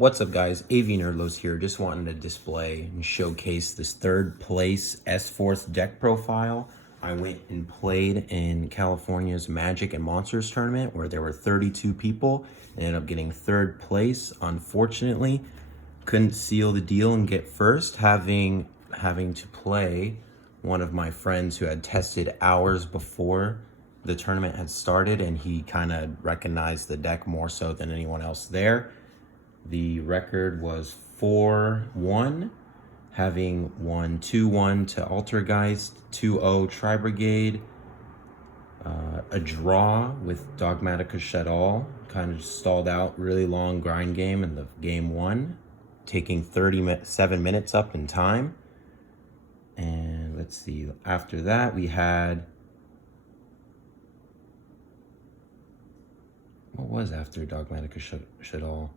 What's up, guys? AvNerdlos here. Just wanting to display and showcase this third place S-Force deck profile. I went and played in California's Magic and Monsters tournament where there were 32 people. I ended up getting third place. Unfortunately, couldn't seal the deal and get first, having to play one of my friends who had tested hours before the tournament had started, and he kind of recognized the deck more so than anyone else there. The record was 4-1, having won 2-1 to Altergeist, 2-0 Tri-Brigade, a draw with Dogmatica Shadal, kind of stalled out, really long grind game in the game one, taking 37 minutes up in time. And let's see, after that we had, what was after Dogmatica Shadal?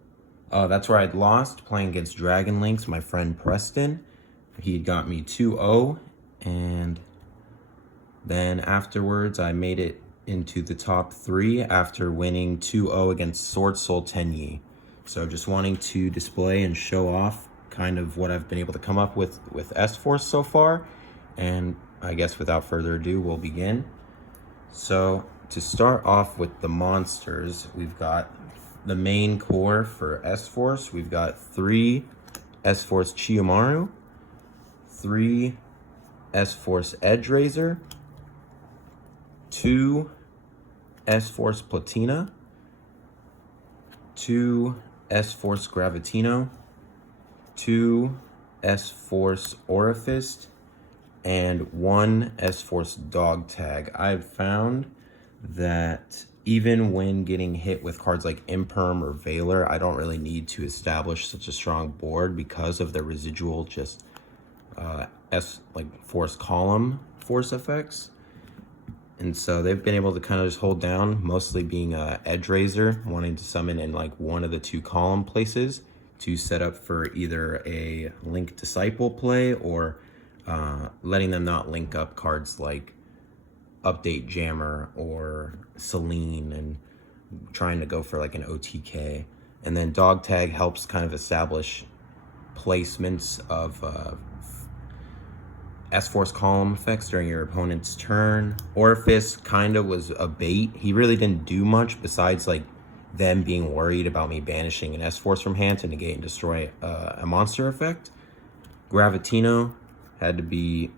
Oh, that's where I'd lost, playing against Dragon Links, my friend Preston. He got me 2-0, and then afterwards I made it into the top 3 after winning 2-0 against Sword Soul Tenyi. So just wanting to display and show off kind of what I've been able to come up with S-Force so far. And I guess without further ado, we'll begin. So to start off with the monsters, we've got the main core for S-Force. We've got 3 S-Force Chiyomaru, 3 S-Force Edgeraiser, 2 S-Force Platina, 2 S-Force Gravitino, 2 S-Force Aurifist, and 1 S-Force Dog Tag. I've found that even when getting hit with cards like Imperm or Veiler, I don't really need to establish such a strong board because of the residual just force column force effects. And so they've been able to kind of just hold down, mostly being Edgeraiser, wanting to summon in like one of the 2 column places to set up for either a Link Disciple play or letting them not link up cards like Update Jammer or Celine and trying to go for like an OTK. And then Dog Tag helps kind of establish placements of S-Force column effects during your opponent's turn. Orifice kind of was a bait. He really didn't do much besides like them being worried about me banishing an S-Force from hand to negate and destroy a monster effect. Gravitino had to be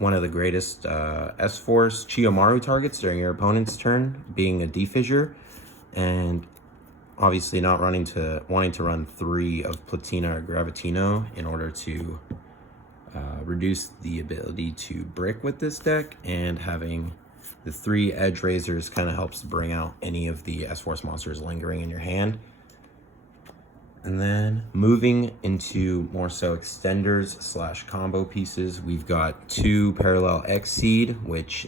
one of the greatest S-Force Chiyomaru targets during your opponent's turn, being a defissure, and obviously not wanting to run 3 of Platina or Gravitino in order to reduce the ability to brick with this deck, and having the 3 Edgeraisers kind of helps bring out any of the S-Force monsters lingering in your hand. And then moving into more so extenders / combo pieces, we've got 2 Parallel Exceed, which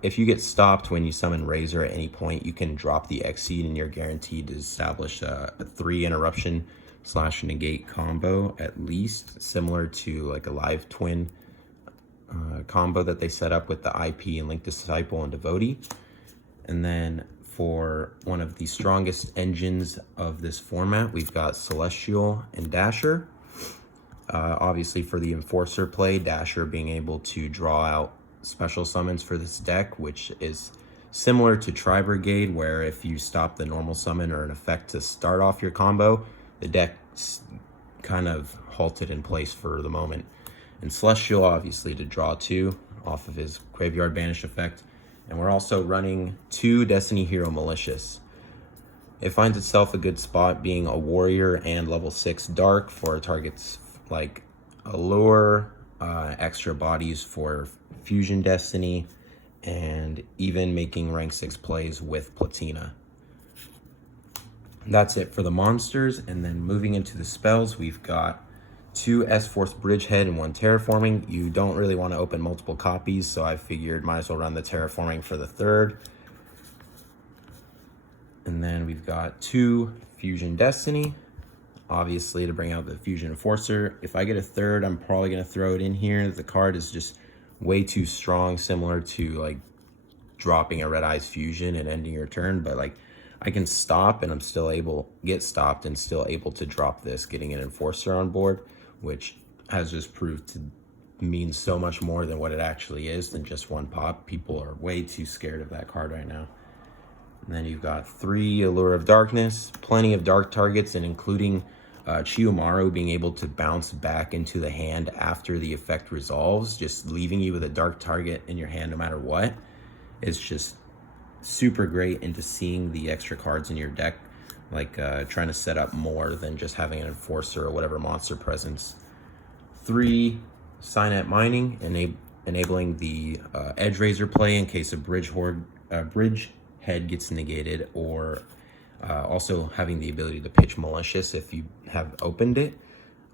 if you get stopped when you summon Razor at any point, you can drop the Exceed and you're guaranteed to establish a 3 interruption / negate combo, at least similar to like a Live Twin combo that they set up with the IP and Link Disciple and Devotee. And then for one of the strongest engines of this format, we've got Celestial and Dasher. Obviously for the Enforcer play, Dasher being able to draw out special summons for this deck, which is similar to Tri-Brigade, where if you stop the normal summon or an effect to start off your combo, the deck's kind of halted in place for the moment. And Celestial obviously to draw 2 off of his Graveyard Banish effect. And we're also running 2 Destiny Hero Malicious. It finds itself a good spot being a warrior and level 6 dark for targets like Allure, extra bodies for Fusion Destiny, and even making rank 6 plays with Platina. That's it for the monsters. And then moving into the spells, we've got 2 S-Force Bridgehead and 1 Terraforming. You don't really want to open multiple copies, so I figured might as well run the Terraforming for the 3rd. And then we've got 2 Fusion Destiny, obviously to bring out the Fusion Enforcer. If I get a 3rd, I'm probably going to throw it in here. The card is just way too strong, similar to like dropping a Red Eyes Fusion and ending your turn, but like I can stop and I'm still able, get stopped and still able to drop this, getting an Enforcer on board, which has just proved to mean so much more than what it actually is than just one pop. People are way too scared of that card right now. And then you've got 3 Allure of Darkness, plenty of dark targets, and including Chiyomaru being able to bounce back into the hand after the effect resolves, just leaving you with a dark target in your hand no matter what. It's just super great into seeing the extra cards in your deck, like trying to set up more than just having an Enforcer or whatever monster presence. 3 Signet Mining, enabling the Edge Razor play in case a bridge head gets negated, or also having the ability to pitch Malicious if you have opened it.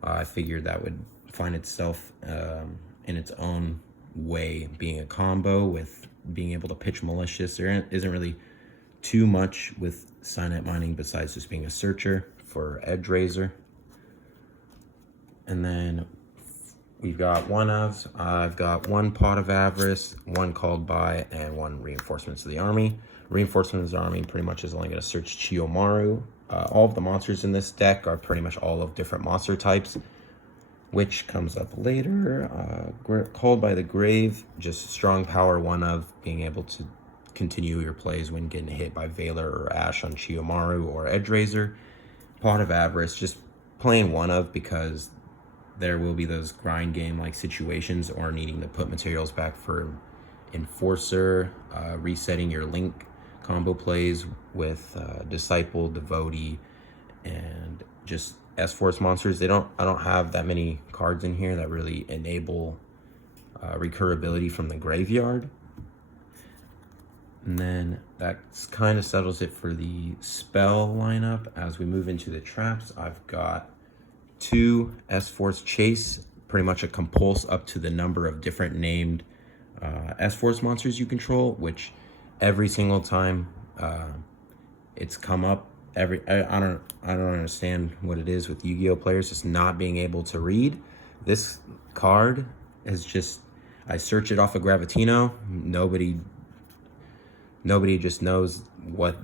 I figured that would find itself in its own way being a combo with being able to pitch Malicious. There isn't really too much with Signet Mining besides just being a searcher for Edge Razor. And then we've got I've got 1 Pot of Avarice, 1 Called By, and 1 Reinforcements of the Army. Reinforcements of the Army pretty much is only going to search Chiyomaru. All of the monsters in this deck are pretty much all of different monster types, which comes up later. Called by the Grave, just strong power 1 of, being able to continue your plays when getting hit by Valor or Ash on Chiyomaru or Edge Razor. Pot of Avarice, just playing 1 of because there will be those grind game like situations, or needing to put materials back for Enforcer, resetting your Link combo plays with Disciple, Devotee, and just S-Force monsters. I don't have that many cards in here that really enable recurability from the graveyard. And then that kind of settles it for the spell lineup. As we move into the traps, I've got 2 S-Force Chase, pretty much a compulse up to the number of different named S-Force monsters you control, which every single time it's come up, I don't understand what it is with Yu-Gi-Oh players just not being able to read. This card is just, I search it off of Gravitino, nobody just knows what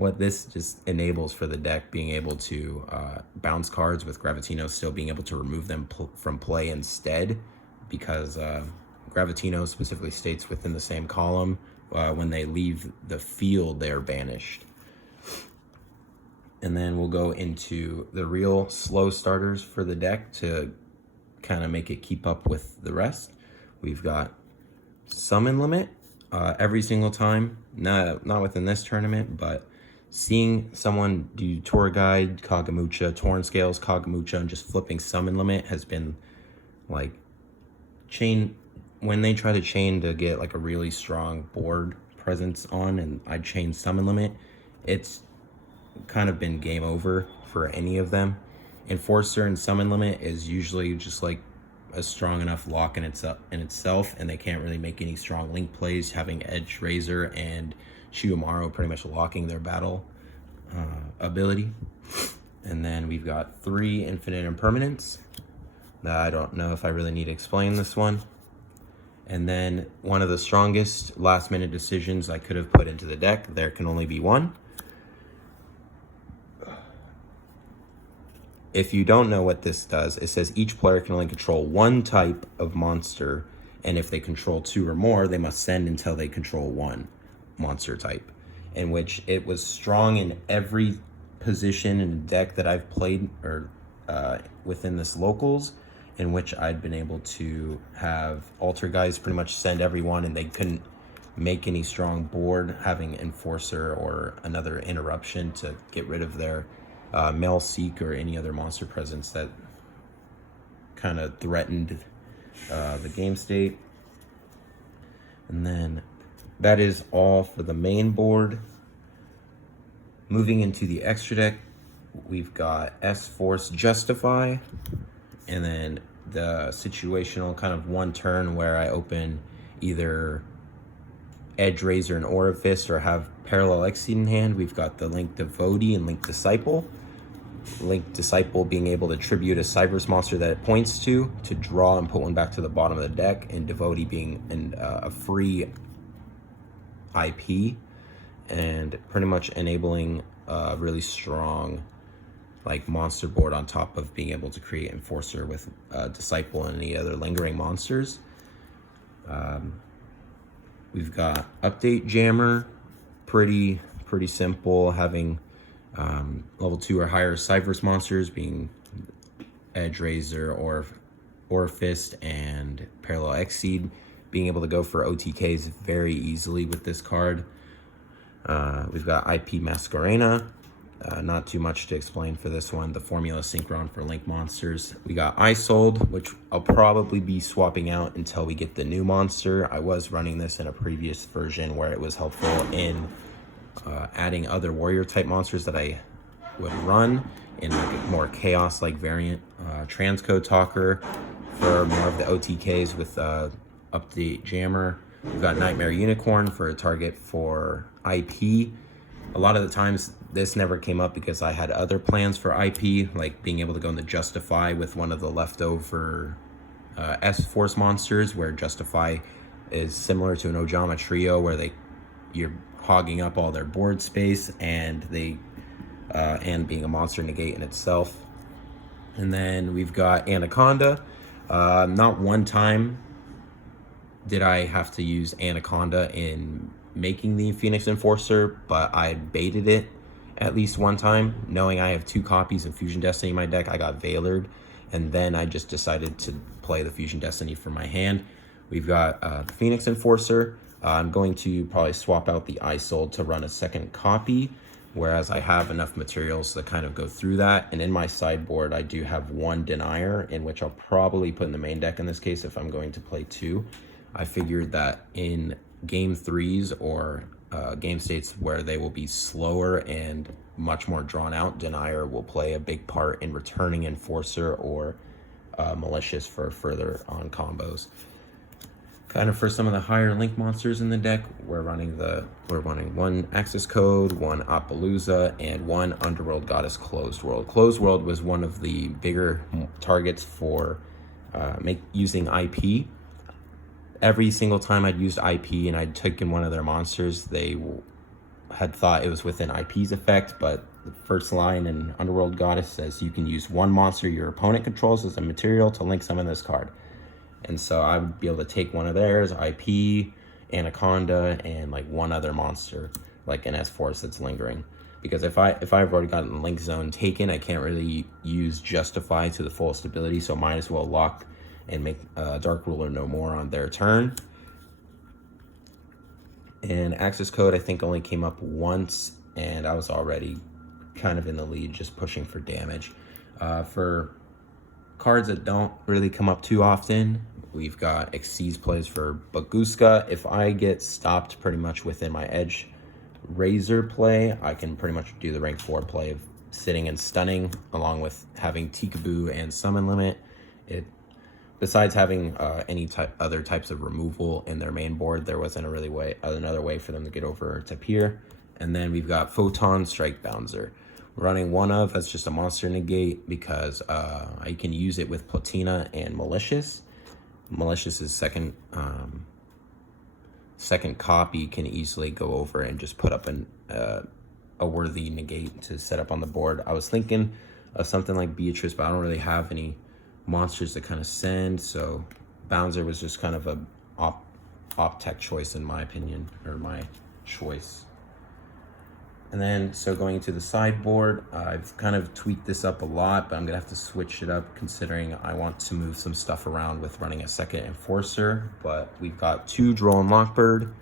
what this just enables for the deck, being able to bounce cards with Gravitino, still being able to remove them from play instead, because Gravitino specifically states within the same column, when they leave the field, they're banished. And then we'll go into the real slow starters for the deck to kind of make it keep up with the rest. We've got Summon Limit every single time, not within this tournament, but seeing someone do Tour Guide, Kagamucha, Torn Scales, Kagamucha, and just flipping Summon Limit has been like chain, when they try to chain to get like a really strong board presence on, and I chain Summon Limit, it's kind of been game over for any of them. Enforcer and Summon Limit is usually just like a strong enough lock in itself, and they can't really make any strong link plays, having Edge Razor and Chiyomaru pretty much locking their battle ability. And then we've got 3 Infinite Impermanence. I don't know if I really need to explain this one. And then one of the strongest last minute decisions I could have put into the deck, there can only be one. If you don't know what this does, it says each player can only control 1 type of monster, and if they control 2 or more, they must send until they control 1 monster type, in which it was strong in every position in the deck that I've played, or within this locals, in which I'd been able to have Alter Guys pretty much send everyone, and they couldn't make any strong board, having Enforcer or another interruption to get rid of their Mel Seek or any other monster presence that kind of threatened the game state. And then that is all for the main board. Moving into the extra deck, we've got S-Force Justify, and then the situational kind of 1 turn where I open either Edge Razor and Aura Fist or have Parallel Exceed in hand. We've got the Link Devotee and Link Disciple. Link Disciple being able to tribute a Cyberse monster that it points to draw and put one back to the bottom of the deck, and Devotee being a free IP. and pretty much enabling a really strong like monster board on top of being able to create Enforcer with Disciple and any other lingering monsters. We've got Update Jammer, pretty simple, having level 2 or higher Cyverse monsters being Edge Razor or Fist and Parallel Exceed, being able to go for OTKs very easily with this card. We've got IP Masquerena, not too much to explain for this one. The Formula Synchron for Link monsters. We got Isold, which I'll probably be swapping out until we get the new monster. I was running this in a previous version where it was helpful in adding other warrior type monsters that I would run in like a more chaos like variant. Transcode Talker for more of the OTKs with Update Jammer. We've got Nightmare Unicorn for a target for IP. A lot of the times this never came up because I had other plans for IP, like being able to go into Justify with one of the leftover S-Force monsters, where Justify is similar to an Ojama Trio, where you're hogging up all their board space and and being a monster negate in itself. And then we've got Anaconda. Not one time did I have to use Anaconda in making the Phoenix Enforcer, but I baited it at least one time, knowing I have 2 copies of Fusion Destiny in my deck. I got Veilered, and then I just decided to play the Fusion Destiny for my hand. We've got the Phoenix Enforcer. I'm going to probably swap out the Isold to run a second copy, whereas I have enough materials to kind of go through that. And in my sideboard, I do have 1 Denier, in which I'll probably put in the main deck in this case if I'm going to play 2. I figured that in game 3s or game states where they will be slower and much more drawn out, Denier will play a big part in returning Enforcer or Malicious for further on combos. Kind of for some of the higher Link monsters in the deck, we're running 1 Access Code, 1 Appaloosa, and 1 Underworld Goddess Closed World. Closed World was one of the bigger targets for using IP. Every single time I'd used IP and I'd taken one of their monsters, they had thought it was within IP's effect, but the first line in Underworld Goddess says you can use 1 monster your opponent controls as a material to link summon this card. And so I would be able to take one of theirs, IP, Anaconda, and like 1 other monster, like an S-Force that's lingering. Because if I've already gotten Link Zone taken, I can't really use Justify to the fullest ability, so might as well lock and make Dark Ruler no more on their turn. And Access Code, I think, only came up once, and I was already kind of in the lead, just pushing for damage. For cards that don't really come up too often, we've got Exceeds plays for Baguska. If I get stopped pretty much within my Edge Razor play, I can pretty much do the rank 4 play of sitting and stunning, along with having Tikaboo and Summon Limit. Besides having other types of removal in their main board, there wasn't another way for them to get over to Pier. And then we've got Photon Strike Bouncer. Running 1 of as just a monster negate because I can use it with Platina and Malicious. Malicious's second copy can easily go over and just put up a worthy negate to set up on the board. I was thinking of something like Beatrice, but I don't really have any monsters to kind of send, so Bouncer was just kind of a op tech choice in my opinion, or my choice. And then, so going to the sideboard, I've kind of tweaked this up a lot, but I'm gonna have to switch it up considering I want to move some stuff around with running a second Enforcer. But we've got 2 Droll and Lockbird.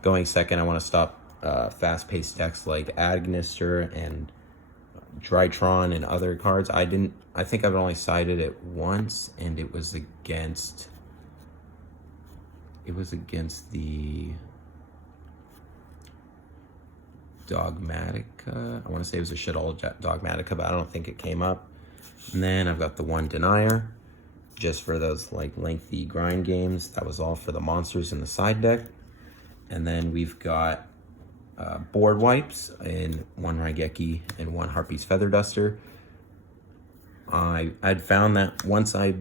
Going second, I want to stop fast-paced decks like Agnister and Drytron and other cards. I think I've only sided it once, and it was against the Dogmatica. I want to say it was a shit all Dogmatica, but I don't think it came up. And then I've got the 1 Denier, just for those like lengthy grind games. That was all for the monsters in the side deck. And then we've got board wipes in 1 Raigeki and 1 Harpy's Feather Duster. I'd found that once I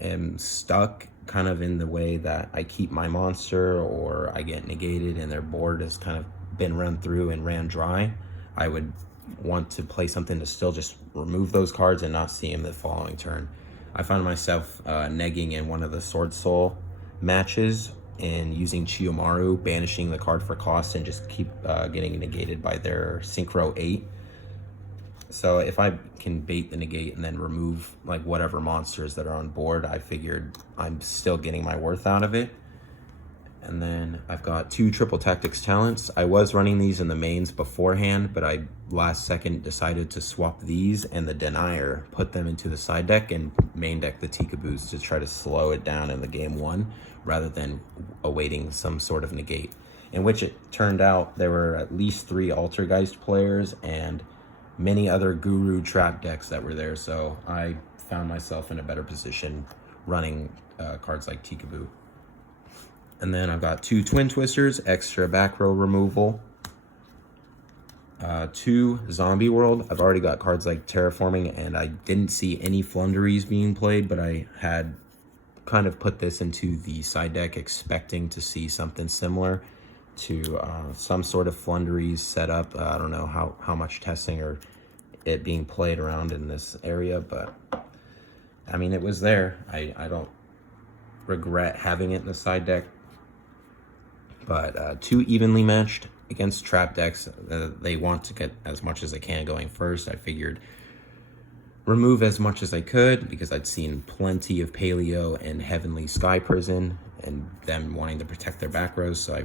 am stuck kind of in the way that I keep my monster or I get negated and their board is kind of been run through and ran dry, I would want to play something to still just remove those cards and not see him the following turn. I found myself negging in one of the Sword Soul matches and using Chiyomaru, banishing the card for cost, and just keep getting negated by their Synchro 8. So if I can bait the negate and then remove like whatever monsters that are on board, I figured I'm still getting my worth out of it. And then I've got 2 Triple Tactics talents. I was running these in the mains beforehand, but I last second decided to swap these and the Denier, put them into the side deck, and main deck the Tikaboos to try to slow it down in the game 1 rather than awaiting some sort of negate. In which it turned out there were at least 3 Altergeist players and many other Guru trap decks that were there, so I found myself in a better position running cards like Tikaboo. And then I've got 2 Twin Twisters, extra back row removal. 2 Zombie World. I've already got cards like Terraforming, and I didn't see any Flunderies being played, but I had kind of put this into the side deck expecting to see something similar to some sort of Flunderies setup. I don't know how much testing or it being played around in this area, but I mean, it was there. I don't regret having it in the side deck. But 2 evenly matched against trap decks. They want to get as much as they can going first. I figured remove as much as I could because I'd seen plenty of Paleo and Heavenly Sky Prison and them wanting to protect their back rows. So I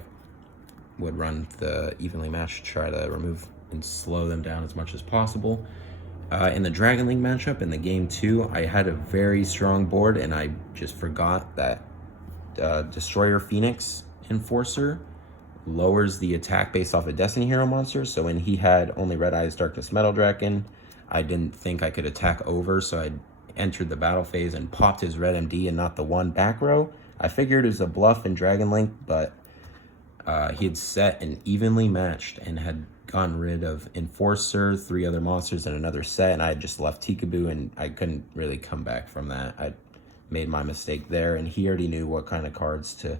would run the evenly matched to try to remove and slow them down as much as possible. In the Dragon Link matchup in the game 2, I had a very strong board and I just forgot that Destroyer Phoenix Enforcer lowers the attack based off a Destiny Hero monster. So when he had only Red Eyes Darkness Metal Dragon, I didn't think I could attack over, so I entered the battle phase and popped his red MD and not the 1 back row. I figured it was a bluff in Dragon Link, but he had set an evenly matched and had gotten rid of Enforcer, 3 other monsters, and another set, and I had just left Tikaboo, and I couldn't really come back from that. I made my mistake there, and he already knew what kind of cards to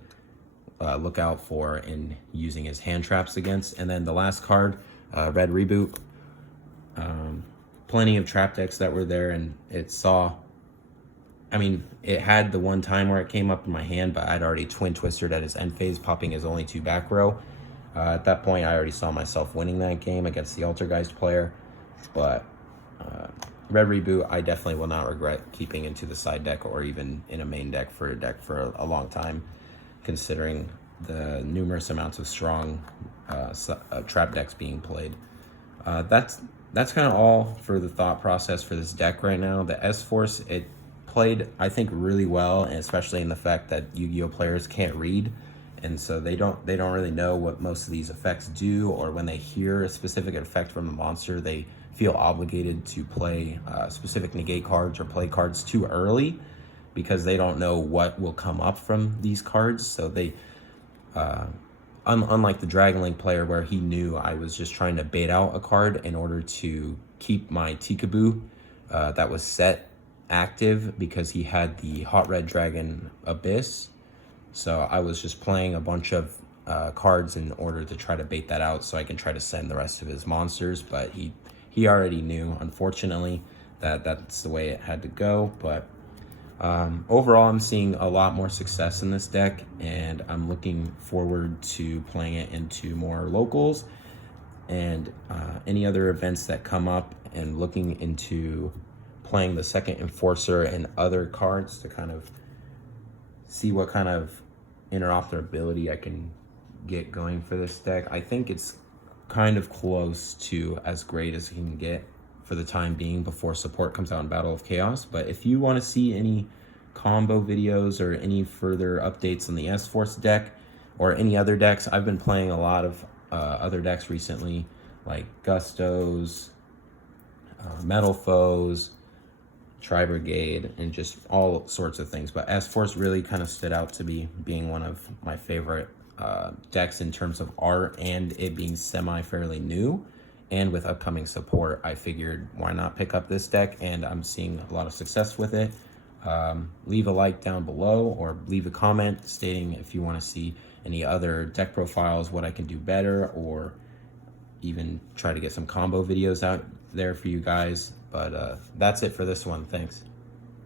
look out for in using his hand traps against. And then the last card, Red Reboot. Plenty of trap decks that were there, and it had the one time where it came up in my hand, but I'd already Twin Twistered at his end phase, popping his only 2 back row. At that point, I already saw myself winning that game against the Altergeist player, but Red Reboot, I definitely will not regret keeping into the side deck or even in a main deck for a long time, considering the numerous amounts of strong trap decks being played. That's kind of all for the thought process for this deck right now. The S-Force, it played, I think, really well, and especially in the fact that Yu-Gi-Oh players can't read, and so they don't really know what most of these effects do, or when they hear a specific effect from the monster, they feel obligated to play specific negate cards or play cards too early because they don't know what will come up from these cards. So they, unlike the Dragon Link player where he knew I was just trying to bait out a card in order to keep my Tikaboo that was set active because he had the Hot Red Dragon Abyss. So I was just playing a bunch of cards in order to try to bait that out so I can try to send the rest of his monsters, but he already knew, unfortunately, that that's the way it had to go. But overall, I'm seeing a lot more success in this deck, and I'm looking forward to playing it into more locals and any other events that come up, and looking into playing the second Enforcer and other cards to kind of see what kind of interoperability I can get going for this deck. I think it's kind of close to as great as it can get for the time being before support comes out in Battle of Chaos. But if you want to see any combo videos or any further updates on the S-Force deck or any other decks, I've been playing a lot of other decks recently, like Gustos, Metal Foes, Tri-Brigade, and just all sorts of things. But S-Force really kind of stood out to be being one of my favorite decks in terms of art, and it being fairly new. And with upcoming support, I figured why not pick up this deck, and I'm seeing a lot of success with it. Leave a like down below or leave a comment stating if you want to see any other deck profiles, what I can do better, or even try to get some combo videos out there for you guys. But that's it for this one. Thanks.